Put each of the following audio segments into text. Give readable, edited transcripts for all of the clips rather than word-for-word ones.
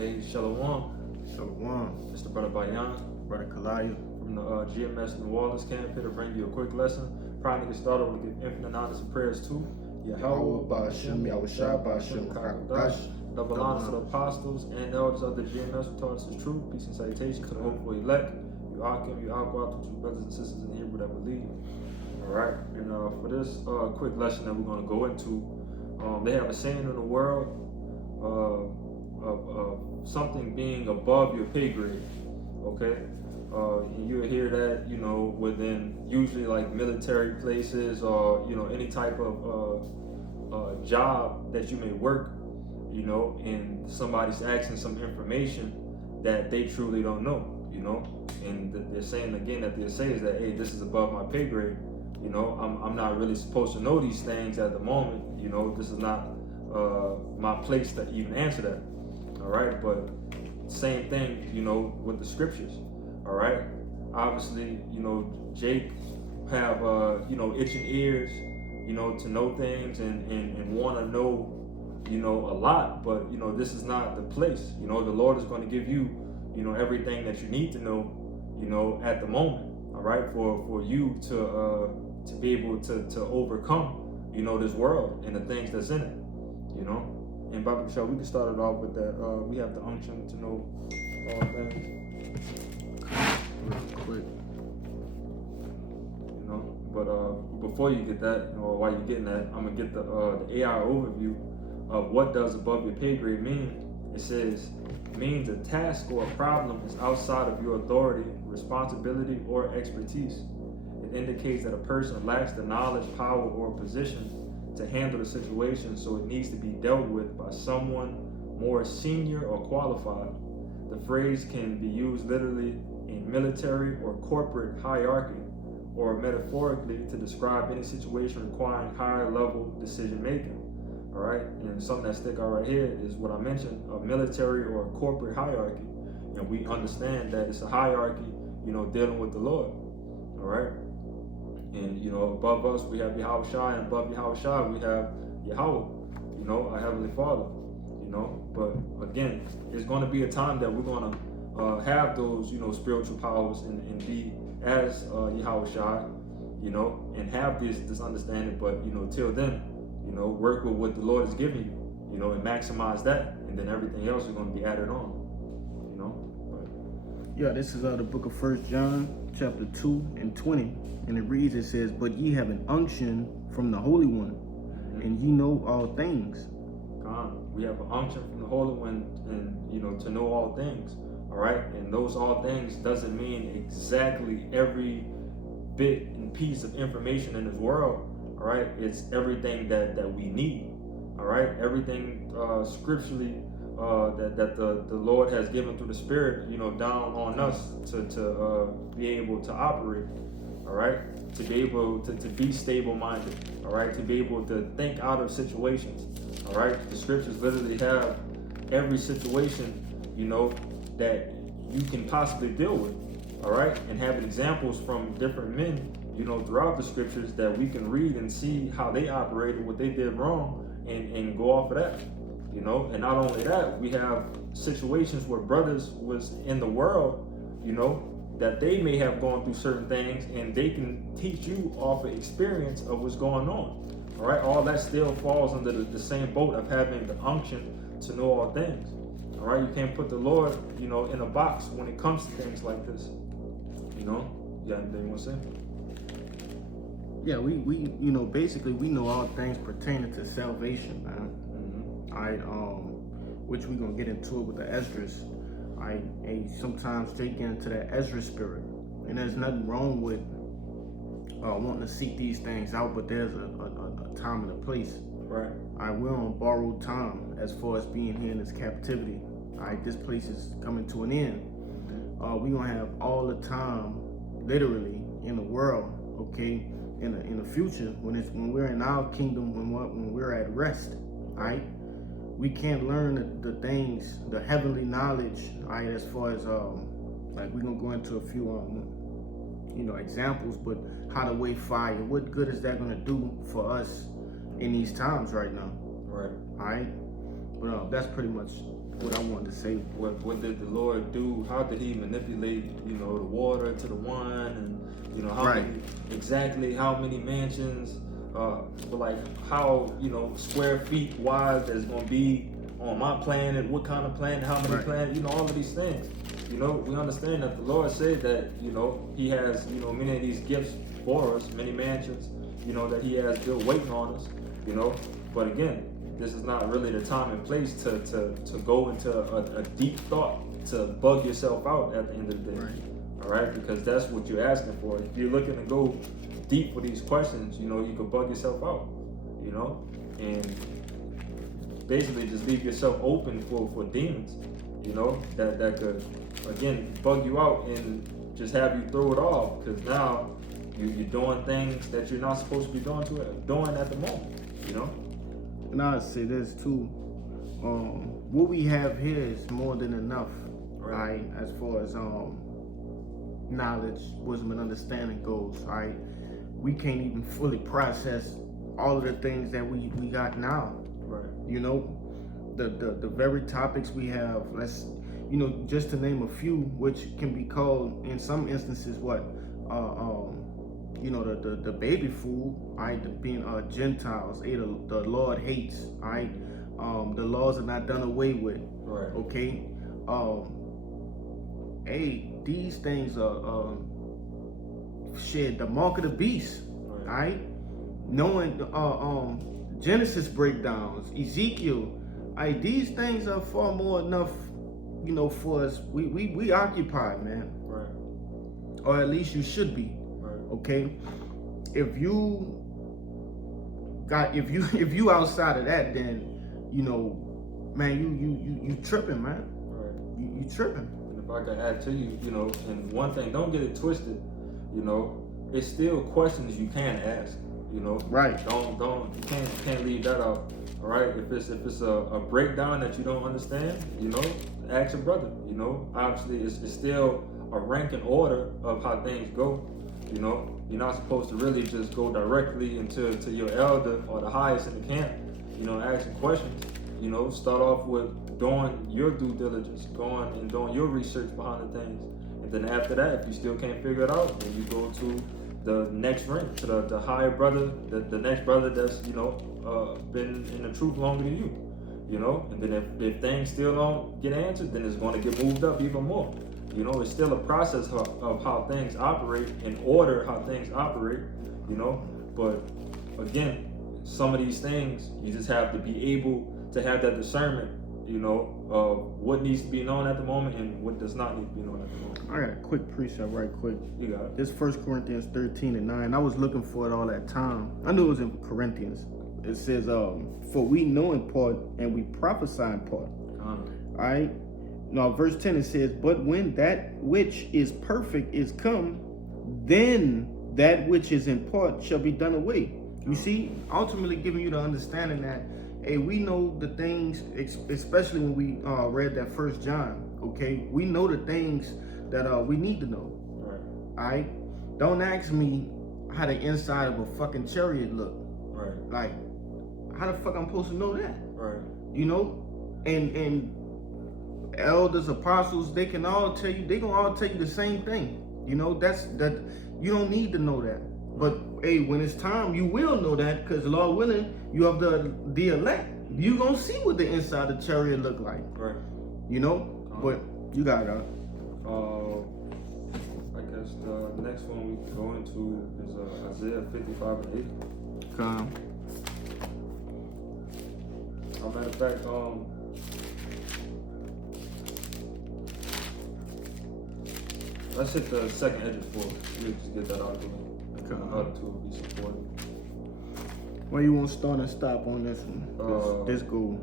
Hey, Shalom. Shalom. It's the brother Bayan Brother Kalaya. from the GMS New Orleans camp here to bring you a quick lesson. Prior to get started, we'll give infinite honors and prayers to Yahweh, Ba'ashem, Yahushua, Ba'ashem, Kakadash. double honors to the apostles and elders of the GMS who taught us the truth. Peace and salutation to the hopeful elect. You Akim, you Aqua, to brothers and sisters in Hebrew that believe. Alright, and for this quick lesson that we're going to go into, they have a saying in the world of something being above your pay grade, okay? And you'll hear that, within usually like military places or, any type of job that you may work, and somebody's asking some information that they truly don't know, and they're saying again that they say is that, hey, this is above my pay grade. I'm not really supposed to know these things at the moment. This is not my place to even answer that. All right, but same thing, with the scriptures. All right, obviously, Jake have itching ears, to know things and want to know, a lot. But this is not the place. The Lord is going to give you, everything that you need to know, at the moment. All right, for you to be able to overcome, this world and the things that's in it, And Baba Michelle, we can start it off with that. We have the unction to know all things. Real quick. But before you get that, or while you're getting that, I'm gonna get the AI overview of what does above your pay grade mean. It says, means a task or a problem is outside of your authority, responsibility, or expertise. It indicates that a person lacks the knowledge, power, or position to handle the situation, so it needs to be dealt with by someone more senior or qualified. The phrase can be used literally in military or corporate hierarchy, or metaphorically to describe any situation requiring higher level decision making. All right, and something that stick out right here is what I mentioned: a military or a corporate hierarchy, and we understand that it's a hierarchy, dealing with the Lord. All right. And above us we have Yahushua, and above Yahushua we have Yahweh, our Heavenly Father. But again, it's going to be a time that we're going to have those, spiritual powers and be as Yahushua, and have this understanding. But till then, work with what the Lord is giving you, and maximize that, and then everything else is going to be added on. Yeah, this is the book of 1 John, chapter 2 and 20. And it reads, it says, but ye have an unction from the Holy One, and ye know all things. We have an unction from the Holy One, and to know all things. All right, and those all things doesn't mean exactly every bit and piece of information in this world. All right, it's everything that we need. All right, everything scripturally that the Lord has given through the Spirit, down on us to be able to operate. All right, to be able to be stable-minded. All right, to be able to think out of situations. All right, the scriptures literally have every situation, that you can possibly deal with. All right, and having examples from different men, throughout the scriptures that we can read and see how they operated, what they did wrong, and go off of that. And not only that, we have situations where brothers was in the world, that they may have gone through certain things, and they can teach you off of experience of what's going on. All right, all that still falls under the same boat of having the unction to know all things. All right, you can't put the Lord, in a box when it comes to things like this. You got anything you want to say? Yeah, we basically we know all things pertaining to salvation, man. Which we're gonna get into it with the Esdras. Sometimes Jake get into that Ezra spirit, and there's nothing wrong with wanting to seek these things out, but there's a time and a place. Right. We're on borrowed time as far as being here in this captivity. This place is coming to an end. We're gonna have all the time, literally, in the world. Okay, in the future, when we're in our kingdom, when we're at rest. Right. We can't learn the things, the heavenly knowledge, as far as like we're gonna go into a few examples, but how to weigh fire. What good is that gonna do for us in these times right now? Right. All right. But that's pretty much what I wanted to say. What did the Lord do? How did He manipulate, the water to the wine, and exactly how many mansions, like how square feet wide there's gonna be on my planet, what kind of planet, how many planets, all of these things. We understand that the Lord said that He has many of these gifts for us, many mansions, that He has built waiting on us, But again, this is not really the time and place to go into a deep thought, to bug yourself out at the end of the day. All right, because that's what you're asking for. If you're looking to go deep with these questions, you could bug yourself out, and basically just leave yourself open for demons, that could again bug you out and just have you throw it off, because now you're doing things that you're not supposed to be doing at the moment, And I'd say this too. What we have here is more than enough, right? As far as knowledge, wisdom, and understanding goes, right? We can't even fully process all of the things that we got now. Right. The very topics we have, just to name a few, which can be called in some instances the baby food, right? Being Gentiles, the Lord hates, right? The laws are not done away with, right? Okay. These things are the mark of the beast, right? Knowing Genesis breakdowns, Ezekiel, these things are far more enough, for us. We occupied, man, right? Or at least you should be. Okay, if you outside of that, then man, you tripping, man. Right. You tripping. And if I could add to you, and one thing, don't get it twisted. It's still questions you can ask. Right. You can't leave that out. All right. If it's a breakdown that you don't understand, ask a brother. Obviously it's still a ranking order of how things go. You're not supposed to really just go directly to your elder or the highest in the camp, asking questions. Start off with doing your due diligence, going and doing your research behind the things. And then after that, if you still can't figure it out, then you go to the next rank, to the higher brother, the next brother that's, been in the truth longer than you. And then if things still don't get answered, then it's going to get moved up even more. It's still a process of how things operate, in order how things operate, But again, some of these things, you just have to be able to have that discernment, of what needs to be known at the moment and what does not need to be known at the moment. I got a quick precept right quick. You got it. This 1 Corinthians 13:9. I was looking for it all that time. I knew it was in Corinthians. It says, for we know in part and we prophesy in part. All right. Now, verse 10, it says, but when that which is perfect is come, then that which is in part shall be done away. You see, ultimately giving you the understanding that, hey, we know the things, especially when we read that 1 John, okay? We know the things that we need to know. Right. All right? Don't ask me how the inside of a fucking chariot look. Right. Like, how the fuck I'm supposed to know that? Right. And elders, apostles, they can all tell you, they gonna all tell you the same thing. That's you don't need to know that. But hey, when it's time, you will know that, because Lord willing, you have the elect. You gonna see what the inside of the chariot look like. Right. But you got it. I guess the next one we can go into is Isaiah 55:8. Come. Matter of fact, let's hit the second edges for it. We'll just get that out of the way. The other two will be supported. Well, you won't start and stop on this one. This go,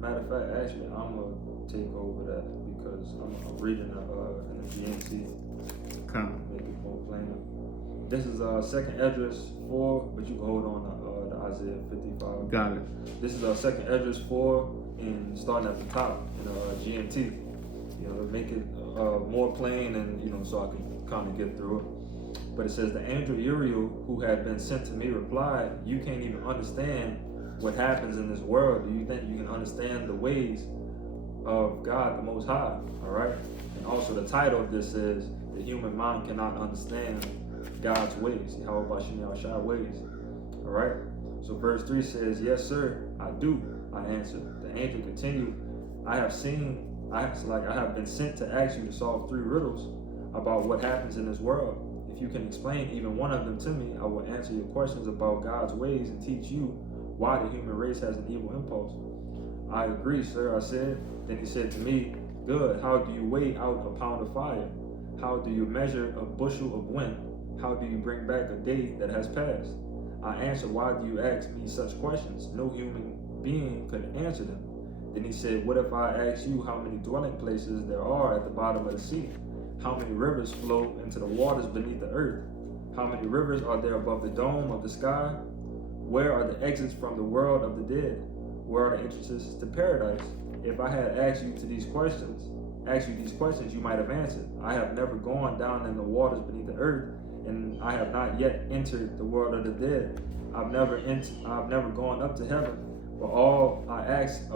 Matter of fact, actually, I'm gonna take over that because I'm reading in the GNC. Come. Make it more plain. This is second Esdras 4, but you can hold on to Isaiah 55. Got it. This is second Esdras 4, and starting at the top in GMT. To make it more plain, and so I can kind of get through it. But it says, the angel Uriel, who had been sent to me, replied, you can't even understand what happens in this world, do you think you can understand the ways of God the Most High? All right. And also the title of this is The Human Mind Cannot Understand God's Ways. How about Shai ways? All right. So verse 3 says, yes, sir, I do, I answered. The angel continued, I have been sent to ask you to solve 3 riddles about what happens in this world. If you can explain even one of them to me, I will answer your questions about God's ways and teach you why the human race has an evil impulse. I agree, sir, I said. Then he said to me, good, how do you weigh out a pound of fire? How do you measure a bushel of wind? How do you bring back a day that has passed? I answered, why do you ask me such questions? No human being could answer them. Then he said, what if I ask you how many dwelling places there are at the bottom of the sea? How many rivers flow into the waters beneath the earth? How many rivers are there above the dome of the sky? Where are the exits from the world of the dead? Where are the entrances to paradise? If I had asked you these questions, you might have answered. I have never gone down in the waters beneath the earth, and I have not yet entered the world of the dead. I've never gone up to heaven. But all I ask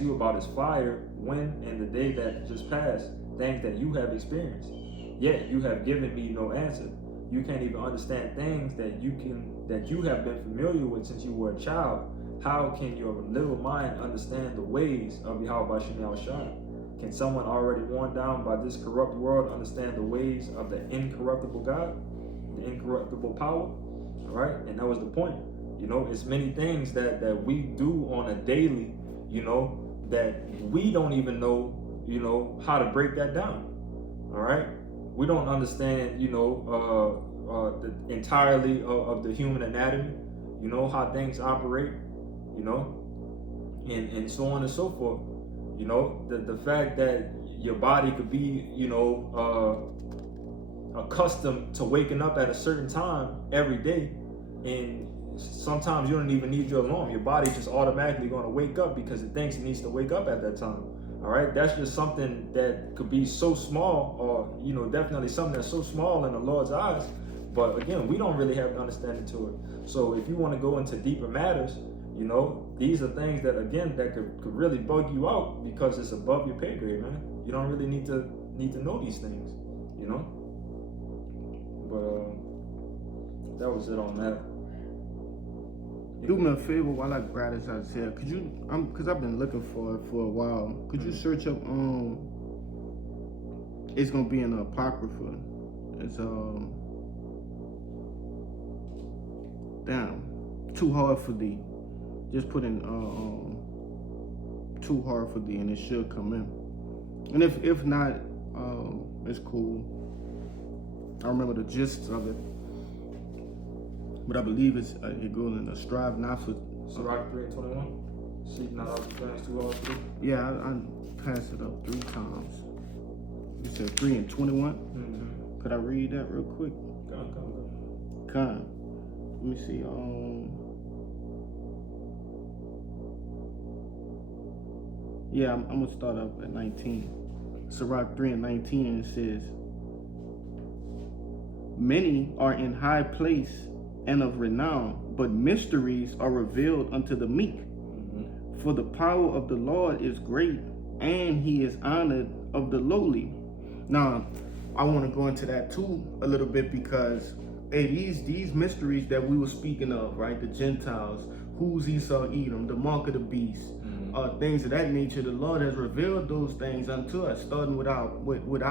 you about is fire, wind, and the day that just passed, things that you have experienced. Yet you have given me no answer. You can't even understand things that you have been familiar with since you were a child. How can your little mind understand the ways of Yahweh Shai? Can someone already worn down by this corrupt world understand the ways of the incorruptible God, the incorruptible power? All right, and that was the point. You know, it's many things that we do on a daily, you know, that we don't even know, you know, how to break that down. All right, we don't understand, you know, the entirely of the human anatomy, you know, how things operate, you know, and so on and so forth. You know, the fact that your body could be, you know, accustomed to waking up at a certain time every day, and sometimes you don't even need your alarm. Your body's just automatically going to wake up because it thinks it needs to wake up at that time. All right, that's just something that could be so small, or, you know, definitely something that's so small in the Lord's eyes. But again, we don't really have the understanding to it. So if you want to go into deeper matters, you know, these are things that, again, that could really bug you out because it's above your pay grade, man. You don't really need to know these things, you know. But that was it on that. Do me a favor while I grab this out here. Could you, because I've been looking for it for a while. Could you search up, it's gonna be in the Apocrypha. It's damn, Too Hard for Thee. Just put in Too Hard for Thee, and it should come in. And if not, it's cool. I remember the gist of it. But I believe it goes in the strive not for. Sirach 3:21. Seek not out the plans too hard for thee. Yeah, I passed it up 3 times. You said 3:21. Mm-hmm. Could I read that real quick? Come. Let me see. Yeah, I'm gonna start up at 19. Sirach 3:19 says, "Many are in high place and of renown, but mysteries are revealed unto the meek. Mm-hmm. For the power of the Lord is great, and he is honored of the lowly." Now, I want to go into that too a little bit because, hey, these mysteries that we were speaking of, right? The Gentiles, who's Esau, Edom, the mark of the beast, things of that nature. The Lord has revealed those things unto us, starting with our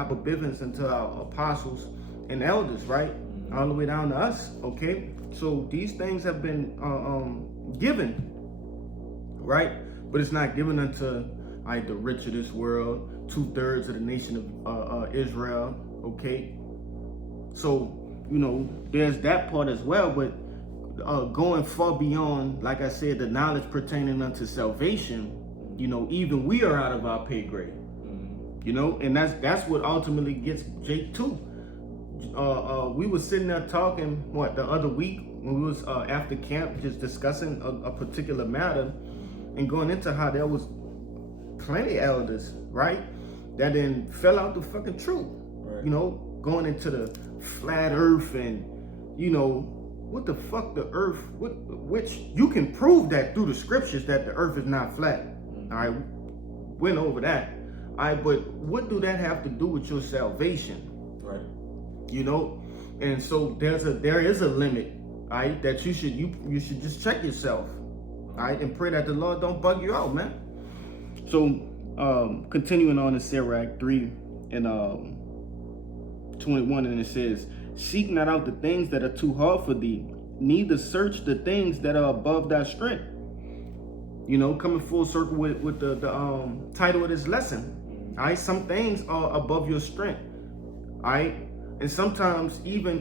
benevolence unto our apostles and elders, right? All the way down to us, okay? So these things have been given, right? But it's not given unto the rich of this world, 2/3 of the nation of Israel, okay? So, you know, there's that part as well, but going far beyond, like I said, the knowledge pertaining unto salvation, you know, even we are out of our pay grade, you know, and that's what ultimately gets Jake too. We were sitting there talking, the other week when we was after camp, just discussing a particular matter and going into how there was plenty elders, right, that then fell out the fucking truth, right. You know, going into the flat earth and, you know, what the fuck the earth, which you can prove that through the scriptures that the earth is not flat. All right, went over that. All right, but what do that have to do with your salvation? Right. You know, and so there is a limit, all right, that you should just check yourself, all right, and pray that the Lord don't bug you out, man. So continuing on in Sirach 3 and 21, and it says, seek not out the things that are too hard for thee, neither search the things that are above thy strength. You know, coming full circle with the title of this lesson. All right, some things are above your strength. All right, and sometimes even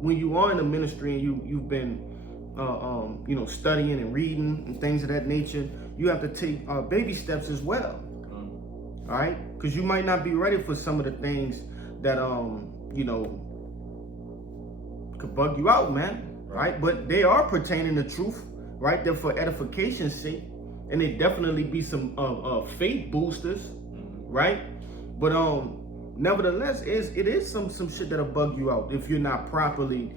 when you are in the ministry and you've been you know, studying and reading and things of that nature, you have to take baby steps as well. All right, because you might not be ready for some of the things that you know, could bug you out, man. Right, but they are pertaining to truth. Right, they're for edification's sake, and they definitely be some faith boosters. Right, but nevertheless, it is some shit that'll bug you out if you're not properly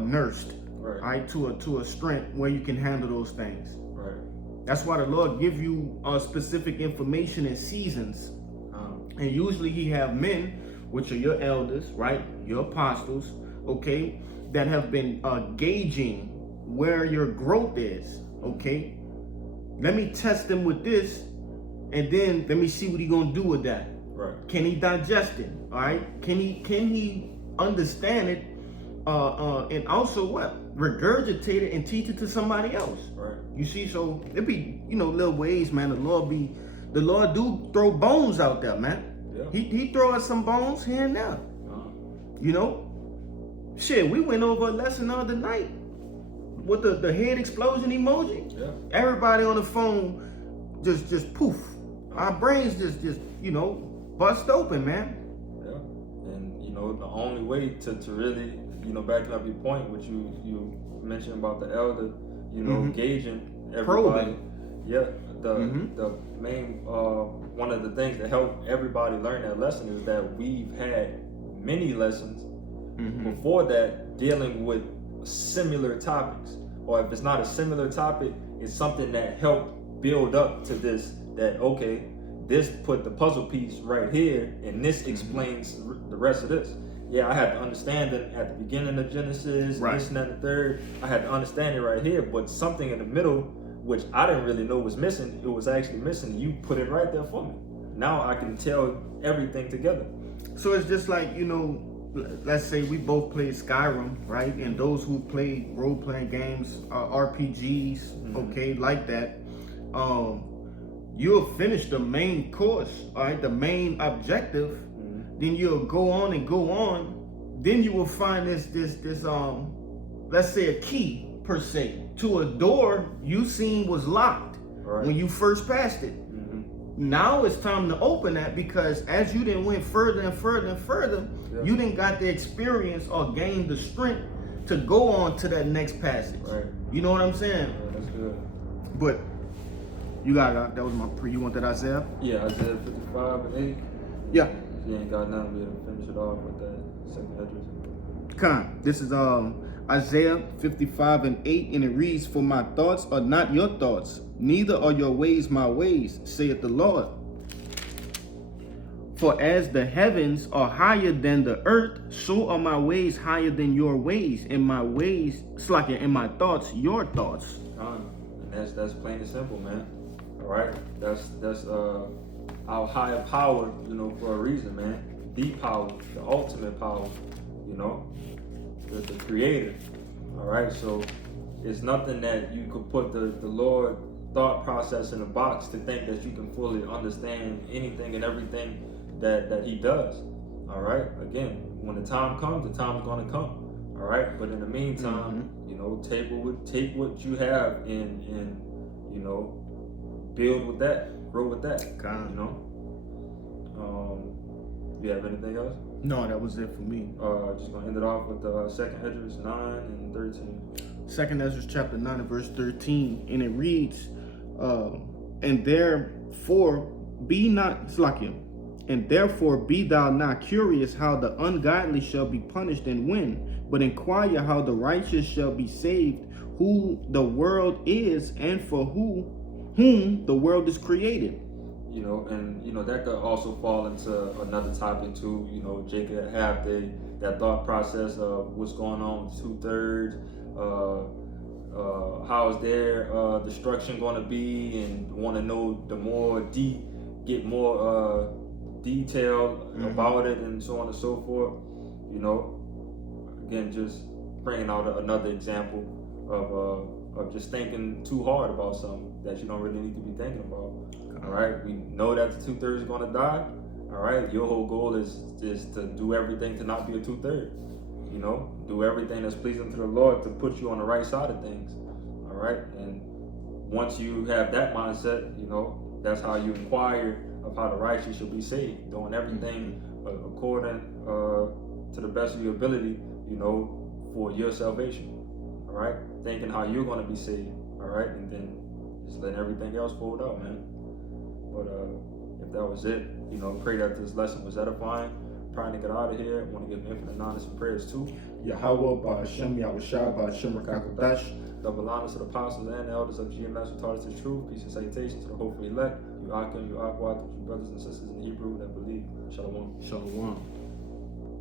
nursed, right, to a strength where you can handle those things. Right. That's why the Lord give you specific information in seasons, and usually He have men, which are your elders, right, your apostles, okay, that have been gauging where your growth is. Okay, let me test them with this, and then let me see what He gonna do with that. Right. Can he digest it? All right. Can he understand it? And also what? Regurgitate it and teach it to somebody else. Right. You see, so it be, you know, little ways, man. The Lord do throw bones out there, man. Yeah. He throw us some bones here and there. You know, shit. We went over a lesson the other night with the head explosion emoji. Yeah. Everybody on the phone just poof. Our brains just you know, bust open, man. Yeah. And you know, the only way to really, you know, backing up your point, which you mentioned about the elder, you know, gauging everybody. Probing. Yeah. The main one of the things that helped everybody learn that lesson is that we've had many lessons before that dealing with similar topics, or if it's not a similar topic, it's something that helped build up to this, that okay, this put the puzzle piece right here, and this explains the rest of this. Yeah, I had to understand it at the beginning of Genesis, right, this and that, the third. I had to understand it right here, but something in the middle, which I didn't really know was missing, it was actually missing. You put it right there for me. Now I can tell everything together. So it's just like, you know, let's say we both played Skyrim, right? And those who played role-playing games, RPGs, okay, like that, you'll finish the main course, all right, the main objective, then you'll go on and go on, then you will find this let's say a key per se to a door you seen was locked when you first passed it. Now it's time to open that, because as you then went further and further and further, you didn't got the experience or gained the strength to go on to that next passage. Right. You know what I'm saying? Yeah, that's good. But you got that was my you want that Isaiah? Yeah, Isaiah 55 and 8. Yeah. If you ain't got none, we'll finish it off with that second address. Con. This is Isaiah 55 and 8, and it reads, "For my thoughts are not your thoughts, neither are your ways my ways, saith the Lord. For as the heavens are higher than the earth, so are my ways higher than your ways, and my ways, and my thoughts your thoughts." And that's plain and simple, man. All right, that's our higher power, you know, for a reason, man. The power, the ultimate power, you know, the creator. All right, so it's nothing that you could put the Lord thought process in a box to think that you can fully understand anything and everything that He does. All right, again, when the time comes, the time is going to come. All right, but in the meantime, you know, take what you have and you know, build with that, grow with that. You know. You have anything else? No, that was it for me. Just gonna end it off with Second Esdras 9 and 13. Second Esdras chapter 9 and verse 13, and it reads, "And therefore be not and therefore be thou not curious how the ungodly shall be punished and when, but inquire how the righteous shall be saved, who the world is, and for whom the world is created. You know, and you know that could also fall into another topic too. You know, Jacob have that thought process of what's going on with 2/3. How is their destruction going to be, and want to know the more get more detail about it, and so on and so forth. You know, again, just bringing out another example of just thinking too hard about something that you don't really need to be thinking about. All right, we know that the 2/3 is going to die. All right, your whole goal is to do everything to not be a 2/3. You know, do everything that's pleasing to the Lord to put you on the right side of things. All right, and once you have that mindset, you know, that's how you inquire of how the righteous should be saved, doing everything according to the best of your ability, you know, for your salvation. All right, thinking how you're going to be saved. All right, and then just letting everything else fold out, man. But if that was it, you know, pray that this lesson was edifying. Trying to get out of here. I want to give infinite honors and prayers too. Yahweh, Ba'ashem, Yahushua, Ba'ashem, Rakakadash. Double honors to the apostles and elders of GMS who taught us the truth. Peace and salutation to the hopefully elect. You Akim, you Akwad, you brothers and sisters in Hebrew that believe. Shalom. Shalom.